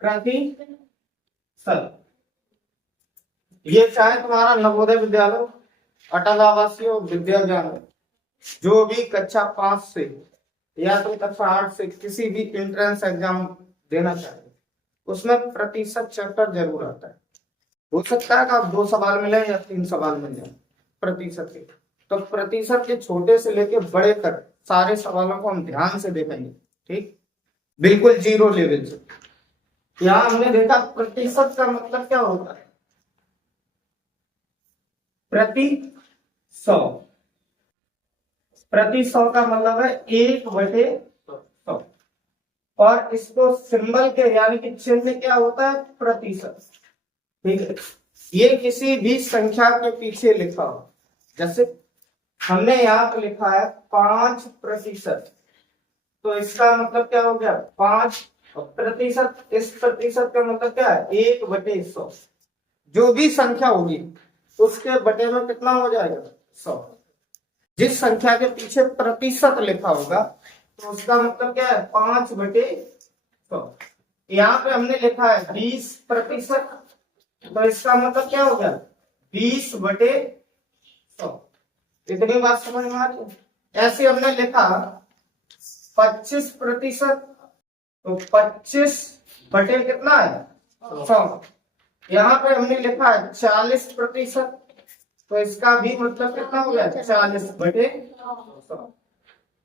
प्रतिशत। ये चाहे तुम्हारा नवोदय विद्यालय, अटल आवासीय विद्या ज्ञान, जो भी कक्षा 5 से या तो कक्षा 8 से किसी भी एंट्रेंस एग्जाम देना चाहे, उसमें प्रतिशत चैप्टर जरूर आता है। हो सकता है कि आप 2 सवाल मिले या 3 सवाल मिल जाए प्रतिशत के। तो प्रतिशत के छोटे से लेके बड़े तक सारे सवालों को हम ध्यान से देखेंगे, ठीक, बिल्कुल जीरो लेवल से। यहां हमने देखा प्रतिशत का मतलब क्या होता है, प्रति 100। प्रति 100 का मतलब है 1/100, और इसको सिंबल के यानी कि चिन्ह क्या होता है, प्रतिशत, ठीक है। ये किसी भी संख्या के पीछे लिखा हो, जैसे हमने यहाँ पे लिखा है 5%, तो इसका मतलब क्या हो गया 5%। इस प्रतिशत का मतलब क्या है 1/100। जो भी संख्या होगी उसके बटे में कितना हो जाएगा 100। जिस संख्या के पीछे प्रतिशत लिखा होगा तो उसका मतलब क्या है 5/100। यहाँ पे हमने लिखा है 20%, तो इसका मतलब क्या हो गया 20/100। इतनी बात समझ में आ रही है। ऐसे हमने लिखा 25%, तो 25 बटे कितना है 100। यहाँ पे हमने लिखा है 40%, तो इसका भी मतलब कितना हो गया 40/100।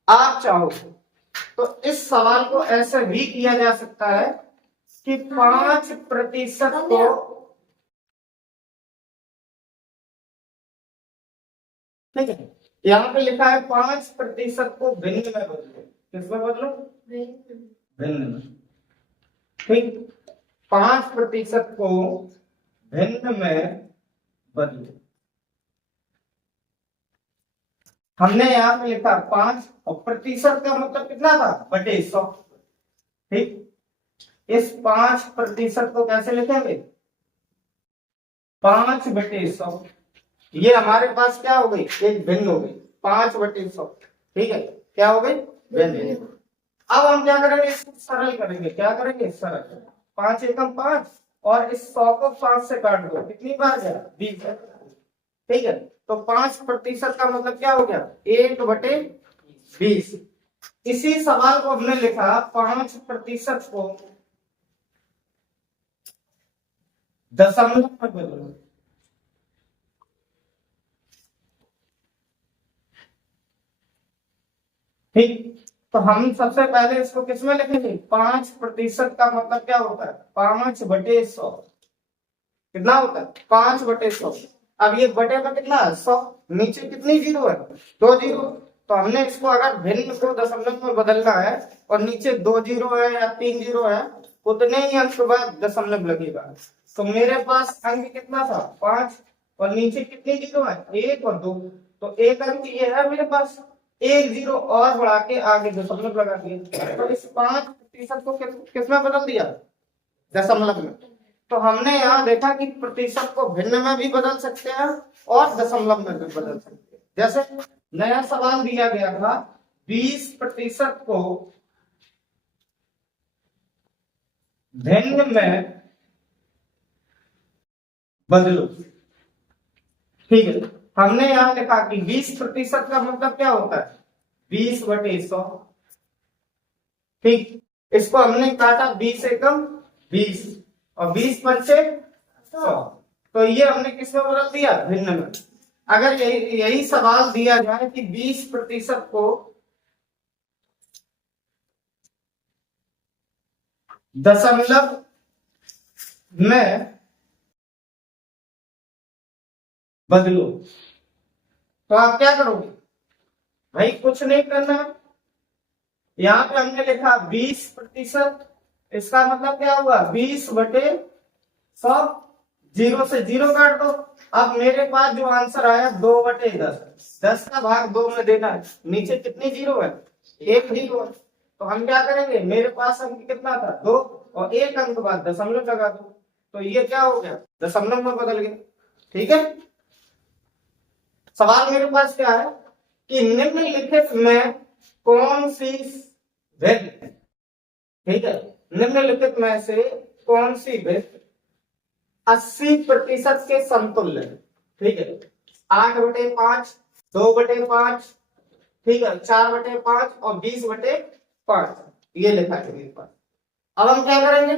आप चाहो तो इस सवाल को ऐसे भी किया जा सकता है कि 5% को ठीक है, यहाँ पे लिखा है 5% को भिन्न में बदलो। किसमें बदलो, भिन्न में, ठीक। 5% को भिन्न में बदलो। हमने यहाँ पे लिखा 5, और प्रतिशत का मतलब कितना था बटे 100, ठीक। इस 5% को कैसे लिखेंगे 5/100। ये हमारे पास क्या हो गई, एक भिन्न हो गई 5/100, ठीक है, क्या हो गई भिन्न। अब हम क्या करेंगे, इसको सरल करेंगे। क्या करेंगे, सरल। 5 एकम 5, और इस 100 को 5 से काट दो, कितनी बार गया 20, ठीक है। तो 5% का मतलब क्या हो गया 1/20। इसी सवाल को हमने लिखा 5% को दशमलव में बदलो, ठीक। तो हम सबसे पहले इसको किसमें लिखेंगे 5% का मतलब क्या होता है 5/100। कितना होता है 5/100। अब ये बटे का कितना है 100, नीचे कितनी जीरो है 2 जीरो। तो हमने इसको अगर भिन्न को दशमलव में बदलना है और नीचे 2 जीरो है या 3 जीरो है, उतने ही अंक के बाद दशमलव लगेगा। तो मेरे पास अंक कितना था 5, और नीचे कितनी जीरो है 1 और 2, तो एक अंक ये है मेरे पास, 1 जीरो और बढ़ा के आगे दशमलव लगा दिए। तो इस 5% को किसमें बदल दिया दशमलव में। तो हमने यहाँ देखा कि प्रतिशत को भिन्न में भी बदल सकते हैं और दशमलव में भी बदल सकते हैं। जैसे नया सवाल दिया गया था 20% को भिन्न में बदलो, ठीक है। हमने यहाँ लिखा कि 20% का मतलब क्या होता है 20/100, ठीक। इसको हमने काटा 20 एकम 20, और 20×5 100, तो ये हमने किसमें बदल दिया भिन्न में। अगर यही सवाल दिया जाए कि 20% को दशमलव में बदलो, तो आप क्या करोगे भाई, कुछ नहीं करना है। यहाँ पे हमने लिखा 20%, इसका मतलब क्या हुआ 20/100, जीरो से जीरो काट दो। अब मेरे पास जो आंसर आया 2/10, 10 का भाग 2 में देना है। नीचे कितनी जीरो है 1 जीरो है, तो हम क्या करेंगे, मेरे पास अंक कितना था 2, और 1 अंक बाद दशमलव लगा दो, तो ये क्या हो गया दशमलव में बदल गया, ठीक है। सवाल मेरे पास क्या है कि निम्नलिखित में कौन सी भिन्न, ठीक है, निम्नलिखित में से कौन सी भिन्न 80% के समतुल्य है? ठीक है, 8/5, 2/5, ठीक है, 4/5 और 20/5, ये लिखा है मेरे पास। अब हम क्या करेंगे,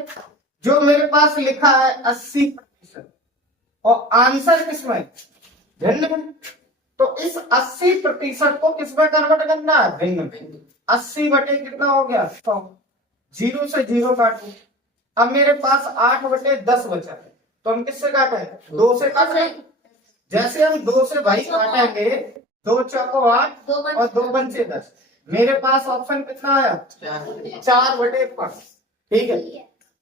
जो मेरे पास लिखा है 80% और आंसर किसमें भिन्न में, तो इस 80% को किसमें कन्वर्ट करना है, भिन्न में। 80 बटे कितना हो गया 100, 0 से 0 काटो। अब मेरे पास 8/10 बचा है, तो हम किससे काटें, 2 से काटें। जैसे हम 2 से भाई काटेंगे, 2 चौको 8 और 2 पंचे 10, मेरे पास ऑप्शन कितना आया 4/5। ठीक है,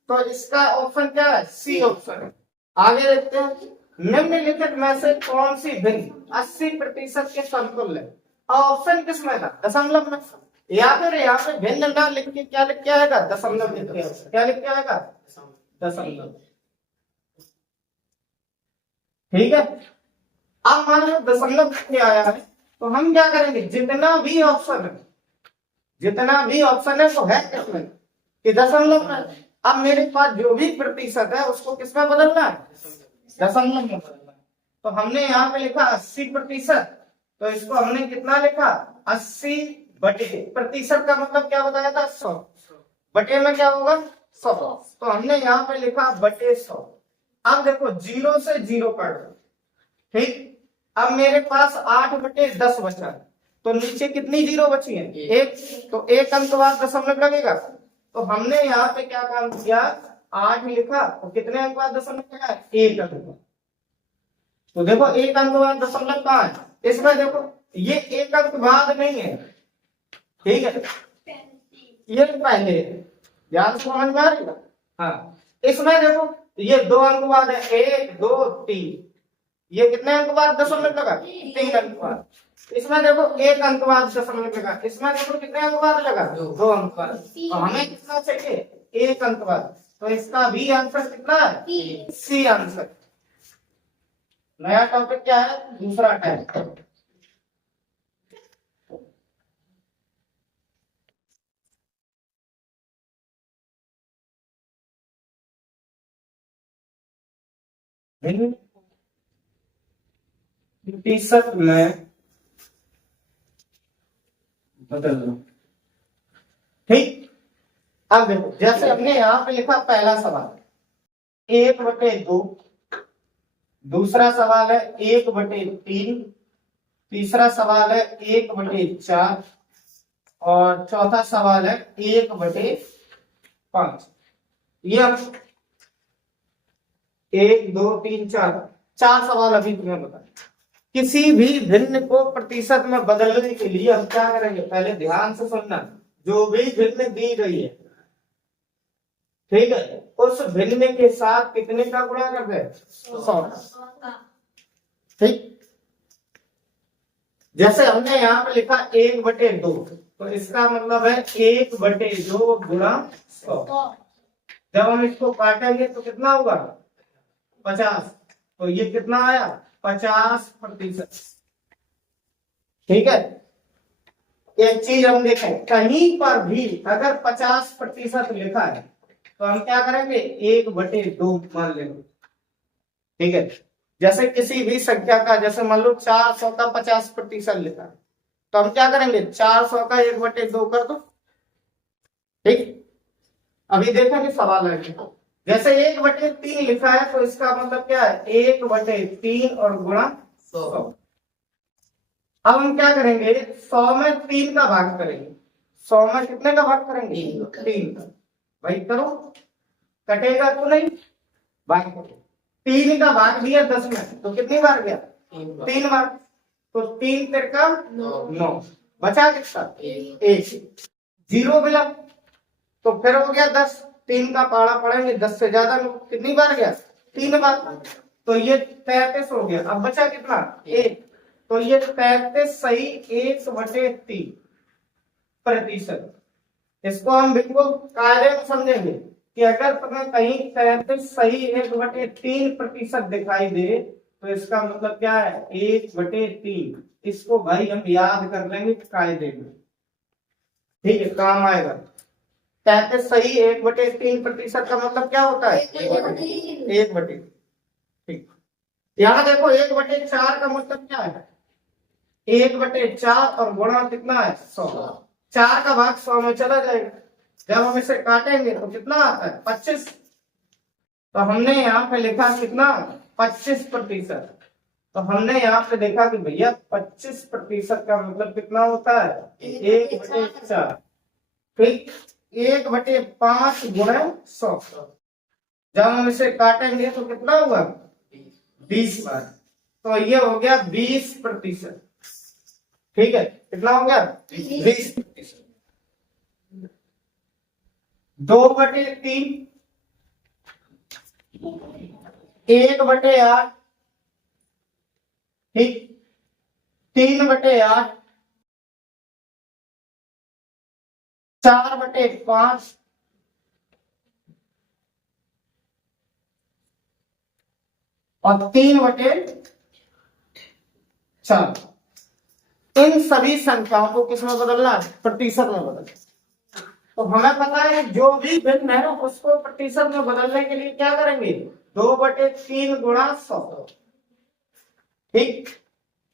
तो इसका ऑप्शन क्या है, सी ऑप्शन है। आगे देखते हैं, निम्नलिखित में से कौन सी भिन्न 80% के समतुल्य है? ऑप्शन किसमें था, दशमलव में, या फिर यहाँ पे भिन्न ना लिख के क्या लिख के आएगा, दशमलव लिख के, क्या लिख के आएगा, दशमलव। ठीक है, अब मान लो दशमलव लिख के आया है, तो हम क्या करेंगे, जितना भी ऑप्शन है वो है किसमें, कि दशमलव में। अब मेरे पास जो भी प्रतिशत है उसको किसमें बदलना है, दशमलव में बदलना है। तो हमने यहाँ पे लिखा 80%, तो इसको हमने कितना लिखा, 80 बटे, प्रतिशत का मतलब क्या बताया था, 100, बटे में क्या होगा 100, तो हमने यहाँ पे लिखा बटे 100। अब देखो 0 से 0 काट दो, ठीक। अब मेरे पास 8/10 बचा, तो नीचे कितनी 0 बची है, 1, तो 1 अंक बाद दशमलव लगेगा। तो हमने यहाँ पे क्या काम किया, 8 लिखा, तो कितने अंक बाद दशमलव लगा, 1 अंक। तो देखो 1 अंक बाद दशमलव कहाँ है, इसमें देखो ये 1 अंक बाद नहीं है, ठीक है, ये पहले ध्यान से समझ में आ रही है। हाँ, इसमें देखो ये 2 अंक बाद है, 1 2 3, ये कितने अंक बाद दशमलव लगा, 3 अंक बाद। इसमें देखो 1 अंक बाद दशमलव लगा, इसमें देखो कितने अंक बाद लगा, 2 अंक बाद। तो हमें कितना चाहिए, 1 अंक बाद, तो इसका भी आंसर कितना है, सी आंसर। नया टॉपिक क्या है, दूसरा टाइप। प्रतिशत में बदल लो, ठीक। अब देखो जैसे हमने यहाँ पे लिखा पहला सवाल 1/2, दूसरा सवाल है 1/3, तीसरा सवाल है 1/4 और चौथा सवाल है 1/5। ये 1 2 3 4 सवाल अभी तुम्हें बता। किसी भी भिन्न को प्रतिशत में बदलने के लिए हम क्या करेंगे, पहले ध्यान से सुनना, जो भी भिन्न दी गई है, ठीक है, उस भिन्न के साथ कितने का गुणा कर दे, 100 का, ठीक। जैसे हमने यहाँ पे लिखा 1/2, तो इसका मतलब है 1/2 गुणा 100। जब हम इसको काटेंगे तो कितना होगा, 50, तो ये कितना आया, 50%। ठीक है, एक चीज हम देखें, कहीं पर भी अगर 50% लिखा है तो हम क्या करेंगे, 1/2 मान लेंगे। ठीक है, जैसे किसी भी संख्या का, जैसे मान लो 400 का 50% लिखा है, तो हम क्या करेंगे, 400 का 1/2 कर दो। ठीक, अभी देखेंगे सवाल है, जैसे 1/3 लिखा है, तो इसका मतलब क्या है, 1/3 और गुणा 100। अब हम क्या करेंगे, 100 में 3 का भाग करेंगे। 100 में कितने का भाग करेंगे, 3 का। भाई करो, कटेगा तो नहीं, भाग करो। 3 का भाग दिया 10 में, तो कितनी बार गया, 3 बार, तो 3 3 का 9, बचा कितना, 1। 0 मिला, तो फिर हो गया 10, 3 का पाड़ा पड़ेंगे, 10 से ज्यादा कितनी बार गया, 3 बार, तो ये 33 हो गया। अब बचा कितना, 1, तो ये 33 सही 1/3%। इसको हम बिल्कुल कायदे में समझेंगे कि अगर तुम्हें कहीं 33 सही 1/3% दिखाई दे, तो इसका मतलब क्या है, 1/3। इसको भाई हम याद कर लेंगे कायदे में, ठीक है, काम आएगा। 33 सही 1/3% का मतलब क्या होता है? 1/3। ठीक, यहाँ देखो 1/4 का मतलब क्या है? 1/4 और गुणा कितना है? 100। 4 का भाग 100 में चला जाएगा। जब हम इसे काटेंगे तो कितना आता है? 25। तो हमने यहाँ पे लिखा कितना? 25%। तो हमने यहाँ पे देखा कि भैया 25% का मतलब कितना होता है? 1/4। ठीक, 1/5 गुणे 100। जब हम इसे काटेंगे तो कितना हुआ? 20 बार। तो ये हो गया 20%। ठीक है, कितना हो गया? 20%। 2/3 1/8। ठीक, 3/8 4/5 और 3/4। इन सभी संख्याओं को किसमें बदलना है? प्रतिशत में बदलना। तो हमें पता है जो भी भिन्न है उसको प्रतिशत में बदलने के लिए क्या करेंगे? 2/3 गुणा 100। ठीक,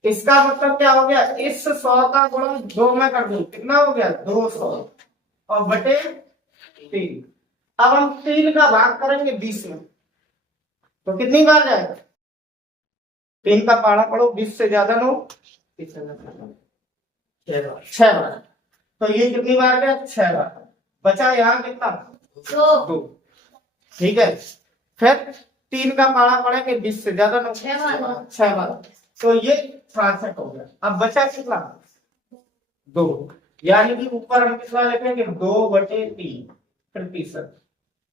इसका मतलब क्या हो गया? इस 100 का गुणा 2 में कर दो, कितना हो गया? 200 और बटे 3। अब हम 3 का भाग करेंगे 20 में तो कितनी बार जाएगा? 3 का पारा पढ़ो, 20 से ज्यादा नो 6 बार। तो ये कितनी बार गया? 6 बार। बचा यहाँ कितना? 2। ठीक है, फिर 3 का पारा पढ़ेंगे 20 से ज्यादा नो 6 बार। तो ये 66 हो गया। अब बचा कितना? 2। यानी कि ऊपर हम कितना लिखेंगे? 2/3%।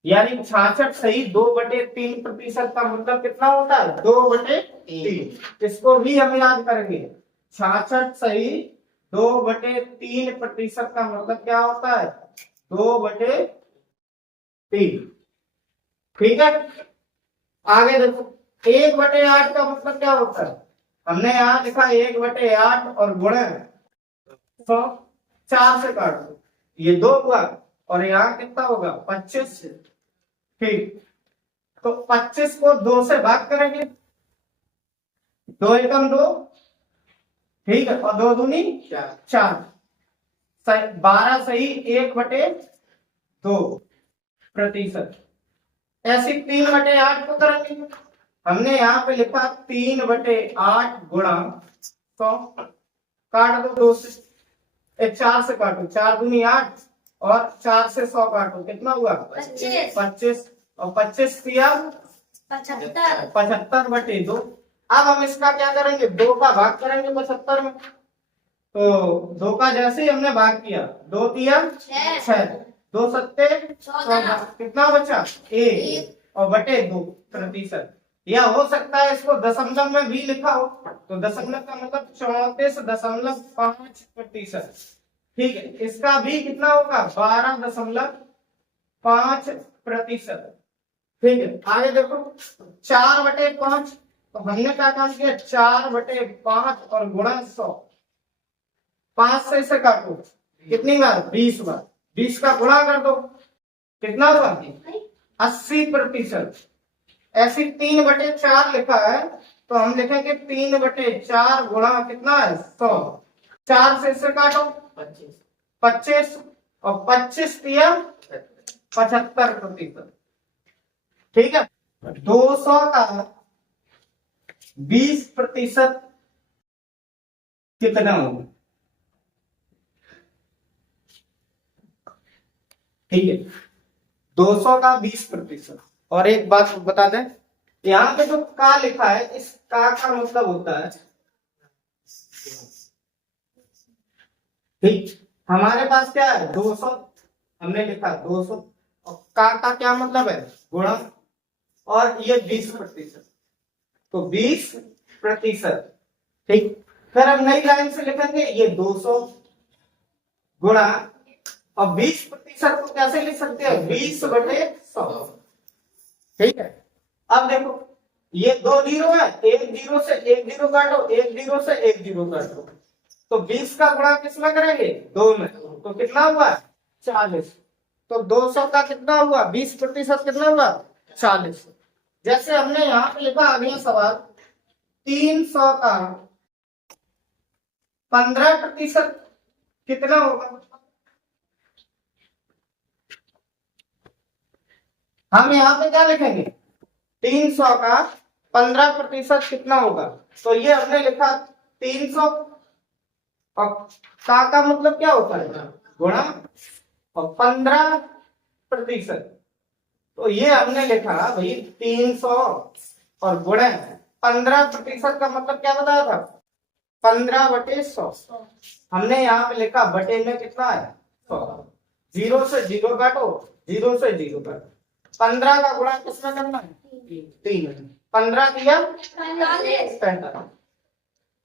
यानी 66 सही 2/3% का मतलब कितना होता है? 2/3। इसको भी हम याद करेंगे। 66 सही 2/3% का मतलब क्या होता है? 2/3। ठीक है, आगे देखो 1/8 का मतलब क्या होता है? हमने यहाँ लिखा 1/8 और गुणे 100। 4 से काट दो, ये 2 हुआ और यहाँ कितना होगा? 25। ठीक, तो 25 को 2 से भाग करेंगे, 2 एकम 2। ठीक है, और 2 दूनी 4। 12 सही 1/2%। ऐसे 3/8 को करेंगे। हमने यहाँ पे लिखा 3/8 गुणा 100। काट दो 2 से, 4 से काटो, 4 दूनी 8 और 4 से 100 काटो, कितना हुआ? 25 और 25 दिया 75/2। अब हम इसका क्या करेंगे? 2 का भाग करेंगे 75 में। तो 2 का जैसे ही हमने भाग किया, 2 दिया 6, 2 सत्ते 14, कितना बचा? 1 और बटे 2%। या हो सकता है इसको दशमलव में भी लिखा हो, तो दशमलव का मतलब 34.5%। ठीक है, इसका भी कितना होगा? 12.5%। ठीक है, आगे देखो 4/5। तो हमने क्या काम किया? 4/5 और गुणा 100। 5 से इसे काटो, कितनी बार? 20 बार। 20 का गुणा कर दो, कितना हुआ? 80%। ऐसे 3/4 लिखा है तो हम लिखेंगे 3/4 गुणा कितना है? 100। 4 से इसे काटो, 25 और 25 दिया 75%। ठीक है, 200 का 20% कितना होगा? ठीक है, 200 का 20%। और एक बात बता दें, यहाँ पे जो का लिखा है, इस का मतलब होता है, ठीक, हमारे पास क्या है? 200 हमने लिखा 200 और का क्या मतलब है? गुणा, और ये 20%, तो 20%। ठीक, फिर हम नई लाइन से लिखेंगे ये 200 गुणा, और 20% को कैसे लिख सकते हैं? 20/100। ठीक है, अब देखो ये 2 जीरो है, 1 जीरो से 1 जीरो काटो, 1 जीरो से 1 जीरो काटो, तो 20 का गुणा किसमें करेंगे? 2 में, तो कितना हुआ? 40। तो 200 का कितना हुआ, 20% कितना हुआ, 40। जैसे हमने यहाँ पे लिखा अगला सवाल, 300 का 15% कितना होगा। हम यहाँ पे क्या लिखेंगे, 300 का 15% कितना होगा। तो ये हमने लिखा 300 और का मतलब क्या होता है, गुणा, और 15%। तो ये हमने लिखा भाई 300 और गुणा 15% का मतलब क्या बताया था, 15/100। हमने यहाँ पे लिखा बटे में कितना है, 100। 0 से 0 काटो, 0 से 0 काटो। 15 का गुणा किसमें करना है, 3। 15 दिया 45।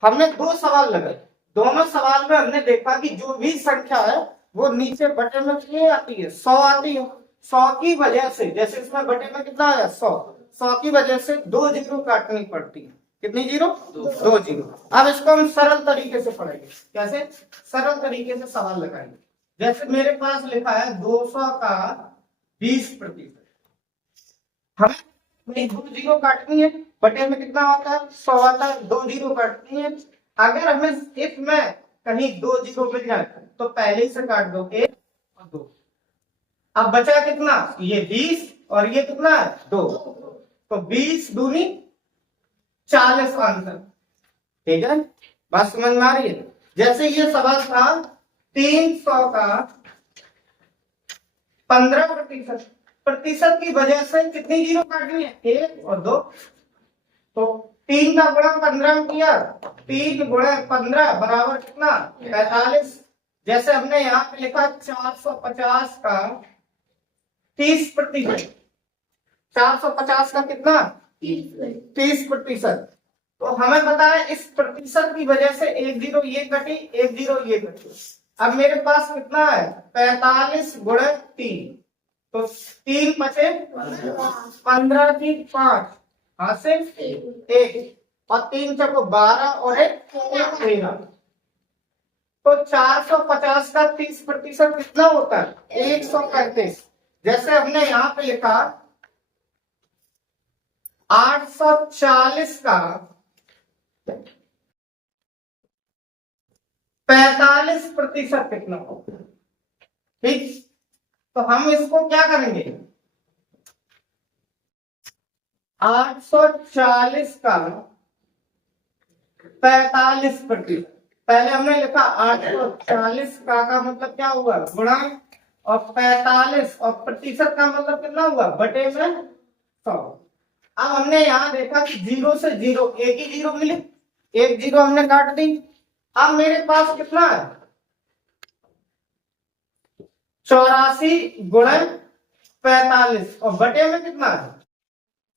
हमने 2 सवाल लगाए, दोनों सवाल में हमने देखा कि जो भी संख्या है वो नीचे बटे में कितनी आती है, 100 आती है। 100 की वजह से, जैसे इसमें बटे में कितना आया, 100 की वजह से 2 जीरो काटनी पड़ती है। कितनी जीरो, 2 जीरो। अब इसको हम सरल तरीके से पढ़ेंगे। कैसे, सरल तरीके से सवाल लगाएंगे। जैसे मेरे पास लिखा है 200 का 20%। हमें 2 जीरो काटनी है, बटे में कितना आता है, 100 आता है, 2 जीरो काटनी है। अगर हमें इसमें कहीं 2 जीरो मिल जाए तो पहले से काट दो, 1 और 2। अब बचा कितना, ये 20 और ये कितना है, 2। तो 20 दूनी 40 आंसर। ठीक है, बात समझ में आ रही है। जैसे ये सवाल था 300 का 15% की वजह से कितनी जीरो काटनी है, 1 और 2। तो 3 का गुणा 15 में किया, 3 गुणा 15 बराबर कितना, 45। जैसे हमने यहाँ पे लिखा 450 का 30%। 450 का कितना, 30%। तो हमें पता है इस प्रतिशत की वजह से 1 जीरो ये कटी, 1 जीरो ये कटी। अब मेरे पास कितना है, 45 गुणे 3। तो 3 बचे 15 की 5, हाथ से 1 और 3 चको 12 और 1 13। तो 450 का 30% कितना होता है, 135। जैसे हमने यहाँ पे लिखा 840 का 45% कितना होगा। ठीक, तो हम इसको क्या करेंगे, 840 का 45%। पहले हमने लिखा 840 का मतलब क्या हुआ, गुणा, और 45 और प्रतिशत का मतलब कितना हुआ, बटे में 100। अब हमने यहाँ देखा कि 0 से 0 एक ही जीरो मिले, 1 जीरो हमने काट दी। अब मेरे पास कितना है, 84 गुणे 45 और बटे में कितना है,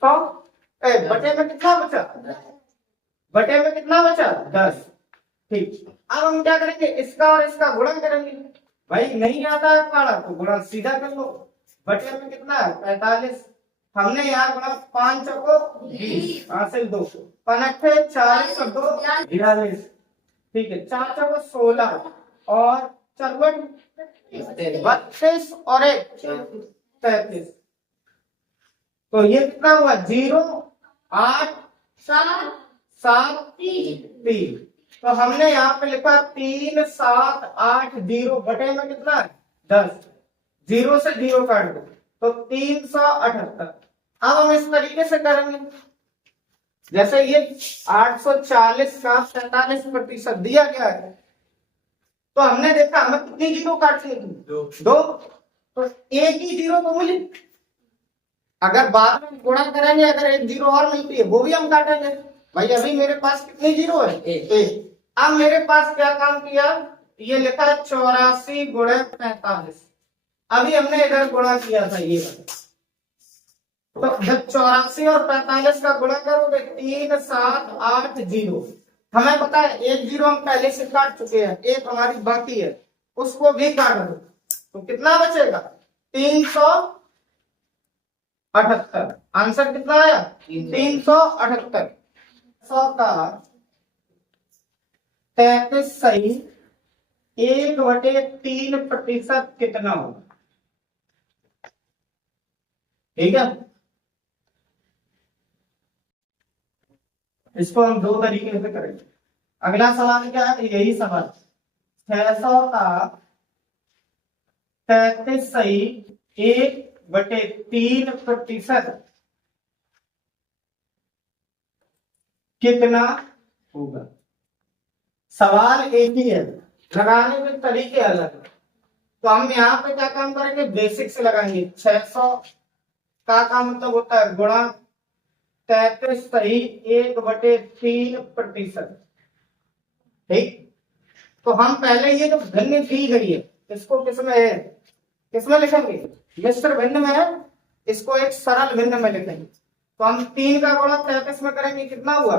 100। बटे में कितना बचा, बटे में कितना बचा, 10। ठीक, अब हम क्या करेंगे, इसका और इसका गुणन करेंगे। भाई नहीं आता है पारा तो गुणा सीधा कर लो। बटे में कितना है, 45। हमने यहाँ गुणा 5 चौको 20, हासिल 2, 5 40 और 2 42। ठीक है, 4 चौको 16 और 4 32 और 1 33। तो ये कितना हुआ, 0 8 7 7 3। तो हमने यहाँ पे लिखा 3 7 8 0 बटे में कितना है, 10। 0 से 0 काट दो तो 378। अब हम इस तरीके से करेंगे, जैसे ये 840 का 47% दिया गया है। तो हमने देखा हमें कितनी जीरो काटनी थी, 2। तो एक ही जीरो तो मिली, अगर बाद में गुणा करेंगे अगर 1 जीरो और मिलती है वो भी हम काटेंगे। भाई अभी मेरे पास कितनी जीरो है, 1। अब मेरे पास क्या काम किया, ये लिखा 84 गुणे 45। अभी हमने इधर गुणा किया था ये, तो जब 84 और 45 का गुणा करोगे 3 7 8 0। हमें पता है 1 जीरो हम पहले से काट चुके हैं, 1 हमारी बाकी है, उसको भी काट दो तो कितना बचेगा, 378। आंसर कितना आया, 378। 100 का 33 सही 1/3% कितना होगा। ठीक है, इसको हम दो तरीके से करेंगे। अगला सवाल क्या है, यही सवाल 600 का 33.1/3% कितना होगा। सवाल एक ही है, लगाने के तरीके अलग है। तो हम यहाँ पे क्या काम करेंगे, बेसिक से लगाएंगे। 600 का मतलब होता है गुणा 33.1/3%। ठीक, तो हम पहले ये जो भिन्न दी गई है इसको किसमें लिखेंगे, मिश्र भिन्न में है, इसको एक सरल भिन्न में लिखेंगे। तो हम 3 का गुणा 33 में करेंगे, कितना हुआ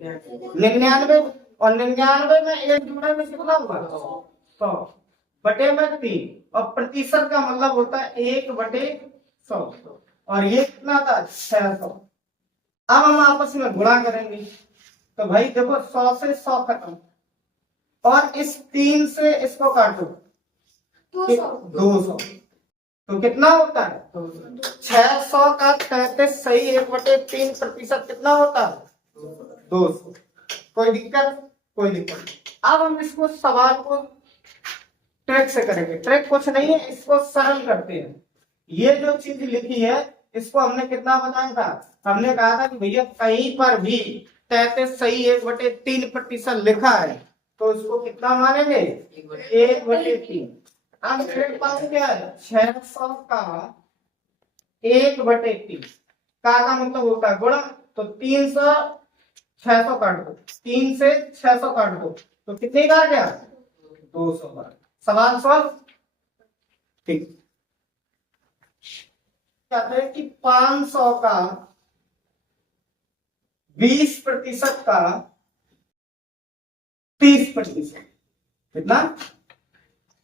99, और 99 में 1 जोड़े में कितना हुआ 100 बटे में 3, और प्रतिशत का मतलब होता है 1/100, और ये कितना था 600। अब हम आपस में गुणा करेंगे, तो भाई देखो 100 से 100 खत्म, और इस 3 से इसको काटो 200, तो कितना होता है 600 का 33.1/3% कितना होता है 200। कोई दिक्कत, कोई दिक्कत नहीं। अब हम इसको सवाल को ट्रिक से करेंगे। ट्रिक कुछ नहीं है, इसको सरल करते हैं। ये जो चीज लिखी है इसको हमने कितना बताया था, हमने कहा था कि भैया कहीं पर भी 33.1/3% लिखा है तो इसको कितना मानेंगे 1/3। अब मेरे पास क्या है 600 का 1/3 का मतलब होता है गुणा, तो 300 600 काट दो, 3 से 600 काट दो, तो कितने का आ गया 200 बार। सवाल सॉल्व। ठीक, कहते हैं कि 500 का 20% का 30%, कितना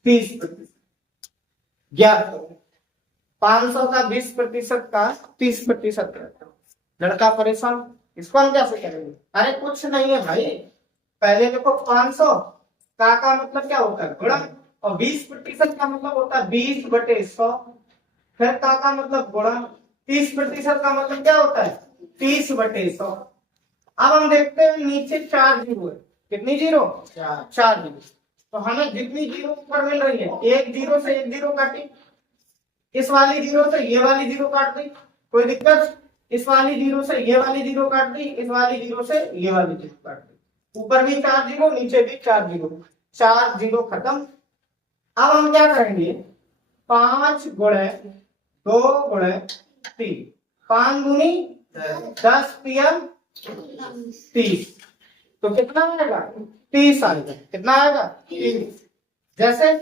30%। ज्ञात करो 500 का 20% का 30%। लड़का परेशान, इसको हम कैसे करेंगे। अरे कुछ नहीं है भाई, पहले देखो 500 का मतलब क्या होता है गुणा, और 20% का मतलब होता है 20/100, फिर का मतलब गुणा, 30% का मतलब क्या होता है 30/100। अब हम देखते हैं नीचे 4 जीरो है, कितनी जीरो 4 जीरो, तो हमें जितनी जीरो ऊपर मिल रही है, एक जीरो से एक जीरो काटी, इस वाली जीरो से ये वाली जीरो काट दी, कोई दिक्कत, इस वाली जीरो से ये वाली जीरो काट दी, इस वाली जीरो से ये वाली जीरो काट दी, ऊपर भी 4 जीरो नीचे भी 4 जीरो, 4 जीरो खत्म। अब हम क्या करेंगे 5 गुणे 2 गुणे 3, 5 दूनी 10 PM 30, तो कितना आएगा 30 आएगा, कितना आएगा 30। जैसे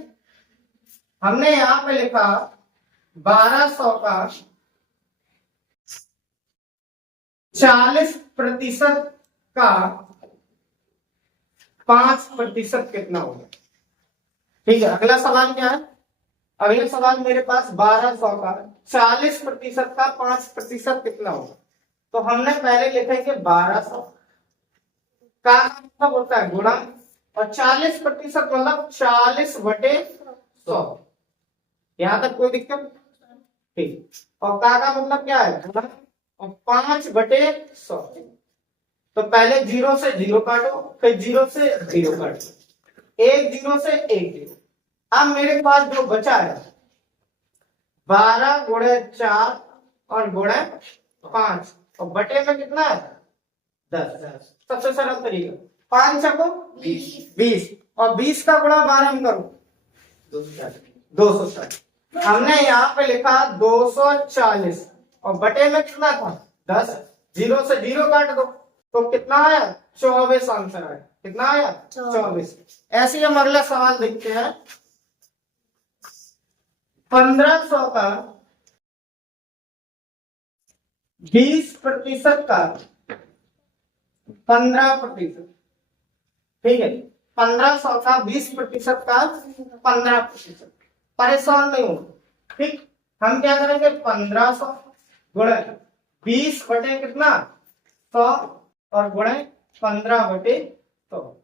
हमने यहां पे लिखा 1200 का 40% का 5% कितना होगा। ठीक है, अगला सवाल क्या है, अगला सवाल मेरे पास 1200 का 40% का 5% कितना होगा। तो हमने पहले लिखेंगे 1200 का मतलब होता है गुणा, और 40% मतलब 40/100। यहां तक कोई दिक्कत, ठीक। और का मतलब क्या है गुणा, और 5/100। तो पहले 0 से 0 काटो, फिर 0 से 0 काटो, एक 0 से एक 0। अब मेरे पास जो बचा है 12 गुणे 4 और गुणे 5, और बटे में कितना है 10। सबसे सरल तरीका 5 छको 20, और 20 का गुणा 12 में करो 260। हमने यहाँ पे लिखा 240, और बटे में कितना था 10, 0 से 0 काट दो, तो कितना आया 24 आंसर आया। कितना आया 24। ऐसे ही हम अगला सवाल देखते हैं 1500 का 20% का 15%। ठीक है, 1500 का 20% का 15%। परेशान नहीं हो, ठीक। हम क्या करेंगे 1500 गुणे 20 बटे कितना 100, और गुणे 15/100।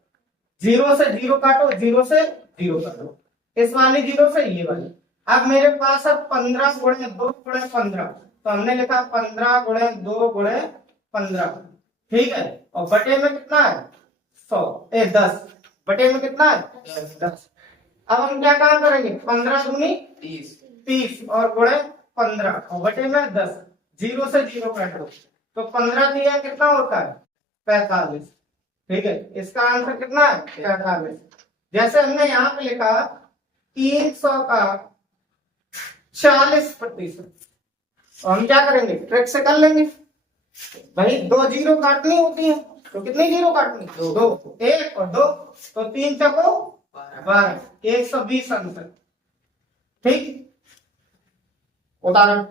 0 से 0 काटो, 0 से 0 काटो, इस वाली 0 से ये वाली, अब मेरे पास है 15 गुणे 2 गुणे 15, तो हमने लिखा 15 गुणे 2 गुणे 15, ठीक है। और बटे में कितना है 100 10, बटे में कितना है 10। अब हम क्या काम करेंगे 15 दूनी 30 और गुणे 15 और बटे में 10, 0 से 0 काट दो, तो 15 दिया कितना होता है 45, ठीक है। इसका आंसर कितना है 45। जैसे हमने यहाँ पे लिखा 300 का 40%, तो हम क्या करेंगे ट्रिक से कर लेंगे भाई, 2 जीरो काटनी होती है, तो कितनी जीरो काटनी 2, 1 और 2, तो 3 चको 12, 120 आंसर, ठीक। उदाहरण